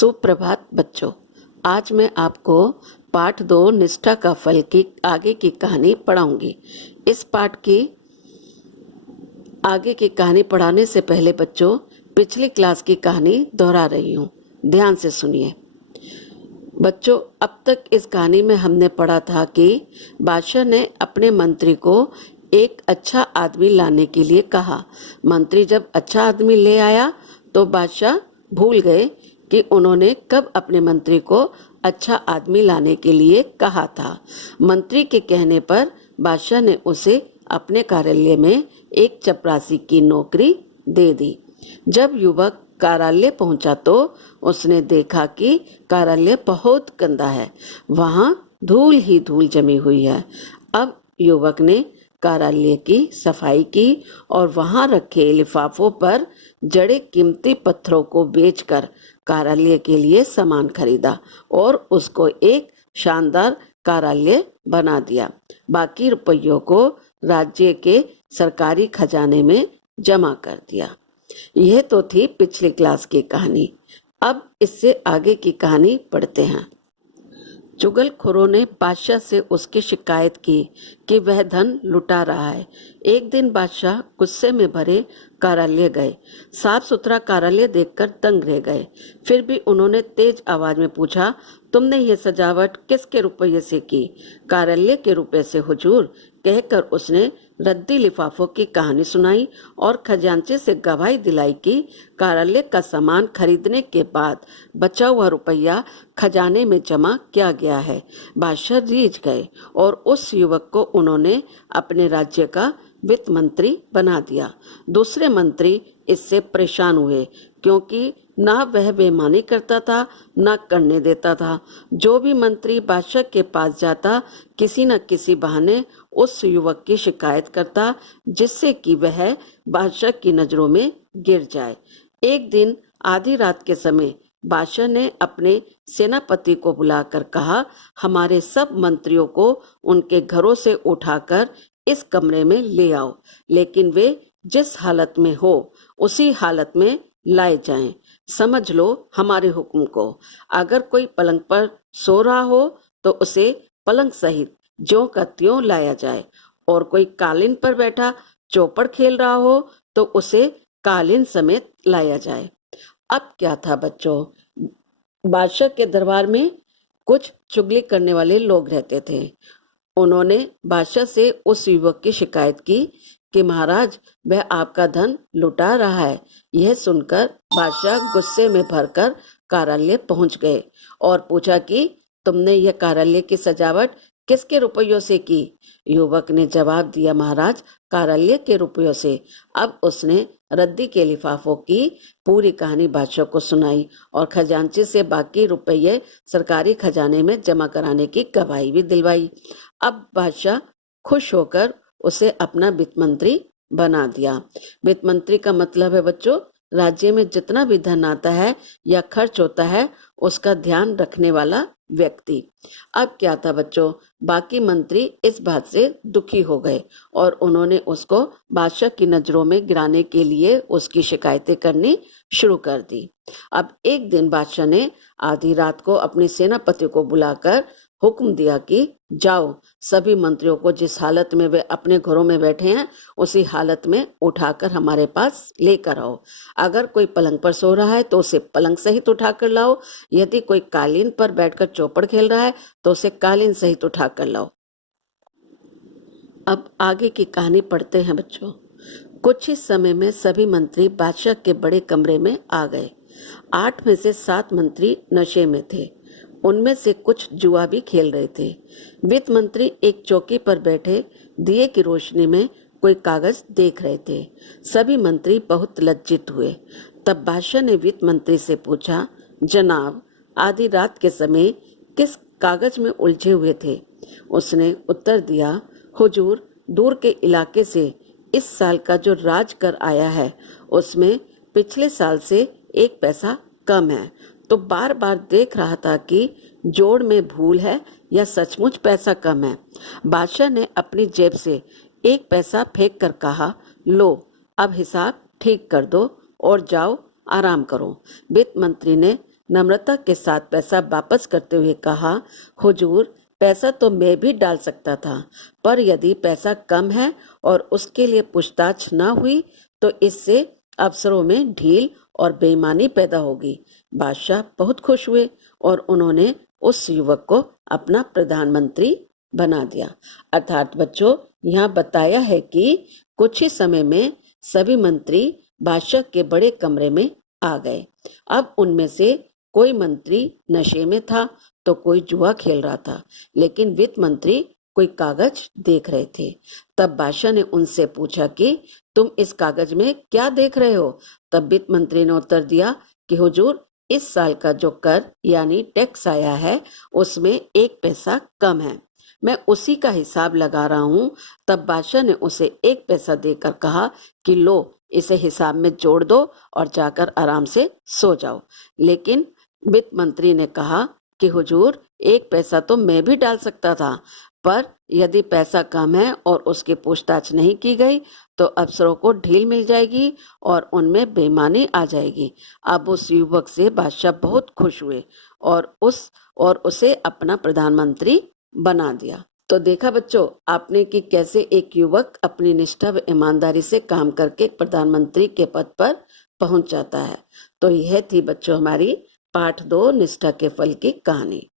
सुप्रभात बच्चों। आज मैं आपको पाठ 2 निष्ठा का फल की आगे की कहानी पढ़ाऊंगी। इस पाठ की आगे की कहानी पढ़ाने से पहले बच्चों पिछली क्लास की कहानी दोहरा रही हूँ, ध्यान से सुनिए। बच्चों, अब तक इस कहानी में हमने पढ़ा था कि बादशाह ने अपने मंत्री को एक अच्छा आदमी लाने के लिए कहा। मंत्री जब अच्छा आदमी ले आया तो बादशाह भूल गए कि उन्होंने कब अपने मंत्री को अच्छा आदमी लाने के लिए कहा था। मंत्री के कहने पर बादशाह ने उसे अपने कार्यालय में एक चपरासी की नौकरी दे दी। जब युवक कार्यालय पहुंचा तो उसने देखा कि कार्यालय बहुत गंदा है, वहां धूल ही धूल जमी हुई है। अब युवक ने कार्यालय की सफाई की और वहां रखे लिफाफों पर जड़े कीमती पत्थरों को बेचकर कार्यालय के लिए सामान खरीदा और उसको एक शानदार कार्यालय बना दिया। बाकी रुपयों को राज्य के सरकारी खजाने में जमा कर दिया। यह तो थी पिछली क्लास की कहानी। अब इससे आगे की कहानी पढ़ते हैं। चुगलखोरों ने बादशाह से उसकी शिकायत की कि वह धन लुटा रहा है। एक दिन बादशाह गुस्से में भरे कार्यालय गए। साफ सुथरा कार्यालय देखकर दंग रह गए। फिर भी उन्होंने तेज आवाज में पूछा, तुमने ये सजावट किसके रुपये से की? कार्यालय के रुपये से हुजूर, कहकर उसने रद्दी लिफाफों की कहानी सुनाई और खजांची से गवाही दिलाई कि कार्यालय का सामान खरीदने के बाद बचा हुआ रुपया खजाने में जमा किया गया है। बादशाह रीझ गए और उस युवक को उन्होंने अपने राज्य का वित्त मंत्री बना दिया। दूसरे मंत्री इससे परेशान हुए क्योंकि ना वह बेईमानी करता था ना करने देता था। जो भी मंत्री बादशाह के पास जाता किसी न किसी बहाने उस युवक की शिकायत करता जिससे कि वह बादशाह की नजरों में गिर जाए। एक दिन आधी रात के समय बादशाह ने अपने सेनापति को बुलाकर कहा, हमारे सब मंत्रियों को उनके घरों से उठाकर इस कमरे में ले आओ, लेकिन वे जिस हालत में हो उसी हालत में लाए जाएं। समझ लो हमारे हुक्म को। अगर कोई पलंग पर सो रहा हो तो उसे पलंग सहित ज्यों का त्यों लाया जाए और कोई कालीन पर बैठा चौपड़ खेल रहा हो तो उसे कालीन समेत लाया जाए। अब क्या था बच्चों, बादशाह के दरबार में कुछ चुगली करने वाले लोग रहते थे। उन्होंने बादशाह से उस युवक की शिकायत की कि महाराज, वह आपका धन लुटा रहा है। यह सुनकर बादशाह गुस्से में भरकर कार्यालय पहुंच गए और पूछा कि तुमने यह कार्यालय की सजावट किसके रुपयों से की? युवक ने जवाब दिया, महाराज, कार्यालय के रुपयों से। अब उसने रद्दी के लिफाफों की पूरी कहानी बादशाह को सुनाई और खजांची से बाकी रुपये सरकारी खजाने में जमा कराने की गवाही भी दिलवाई। अब बादशाह खुश होकर उसे अपना वित्त मंत्री बना दिया। वित्त मंत्री का मतलब है बच्चों, राज्य में जितना भी धन आता है या खर्च होता है उसका ध्यान रखने वाला व्यक्ति। अब क्या था बच्चों, बाकी मंत्री इस बात से दुखी हो गए और उन्होंने उसको बादशाह की नजरों में गिराने के लिए उसकी शिकायतें करनी शुरू कर दी। अब एक दिन बादशाह ने आधी रात को अपने सेनापति को बुलाकर हुक्म दिया कि जाओ, सभी मंत्रियों को जिस हालत में वे अपने घरों में बैठे हैं उसी हालत में उठाकर हमारे पास लेकर आओ। अगर कोई पलंग पर सो रहा है तो उसे पलंग सहित उठाकर लाओ। यदि कोई कालीन पर बैठकर चौपड़ खेल रहा है तो उसे कालीन सहित उठाकर लाओ। अब आगे की कहानी पढ़ते हैं बच्चों। कुछ ही समय में सभी मंत्री बादशाह के बड़े कमरे में आ गए। 8 में से 7 मंत्री नशे में थे। उनमें से कुछ जुआ भी खेल रहे थे। वित्त मंत्री एक चौकी पर बैठे दिए की रोशनी में कोई कागज देख रहे थे। सभी मंत्री बहुत लज्जित हुए। तब बादशाह ने वित्त मंत्री से पूछा, जनाब, आधी रात के समय किस कागज में उलझे हुए थे? उसने उत्तर दिया, हुजूर, दूर के इलाके से इस साल का जो राज कर आया है उसमें पिछले साल से 1 पैसा कम है, तो बार बार देख रहा था कि जोड़ में भूल है या सचमुच पैसा कम है। बादशाह ने अपनी जेब से 1 पैसा फेंक कर कहा, लो, अब हिसाब ठीक कर दो और जाओ आराम करो। वित्त मंत्री ने नम्रता के साथ पैसा वापस करते हुए कहा, हुजूर, पैसा तो मैं भी डाल सकता था, पर यदि पैसा कम है और उसके लिए पूछताछ न हुई तो इससे अफसरों में ढील और बेईमानी पैदा होगी। बादशाह बहुत खुश हुए और उन्होंने उस युवक को अपना प्रधानमंत्री बना दिया। अर्थात बच्चों, यहाँ बताया है कि कुछ ही समय में सभी मंत्री बादशाह के बड़े कमरे में आ गए। अब उनमें से कोई मंत्री नशे में था तो कोई जुआ खेल रहा था, लेकिन वित्त मंत्री कोई कागज देख रहे थे। तब बादशाह ने उनसे पूछा कि तुम इस कागज में क्या देख रहे हो? तब वित्त मंत्री ने उत्तर दिया कि हुजूर, इस साल का जो कर यानी टैक्स आया है उसमें 1 पैसा कम है, मैं उसी का हिसाब लगा रहा हूँ। तब बादशाह ने उसे 1 पैसा देकर कहा कि लो, इसे हिसाब में जोड़ दो और जाकर आराम से सो जाओ। लेकिन वित्त मंत्री ने कहा कि हुजूर, 1 पैसा तो मैं भी डाल सकता था, पर यदि पैसा कम है और उसकी पूछताछ नहीं की गई तो अफसरों को ढील मिल जाएगी और उनमें बेईमानी आ जाएगी। अब उस युवक से बादशाह बहुत खुश हुए और उसे अपना प्रधानमंत्री बना दिया। तो देखा बच्चों आपने कि कैसे एक युवक अपनी निष्ठा व ईमानदारी से काम करके प्रधानमंत्री के पद पर पहुंच जाता है। तो यह थी बच्चों हमारी पाठ 2 निष्ठा के फल की कहानी।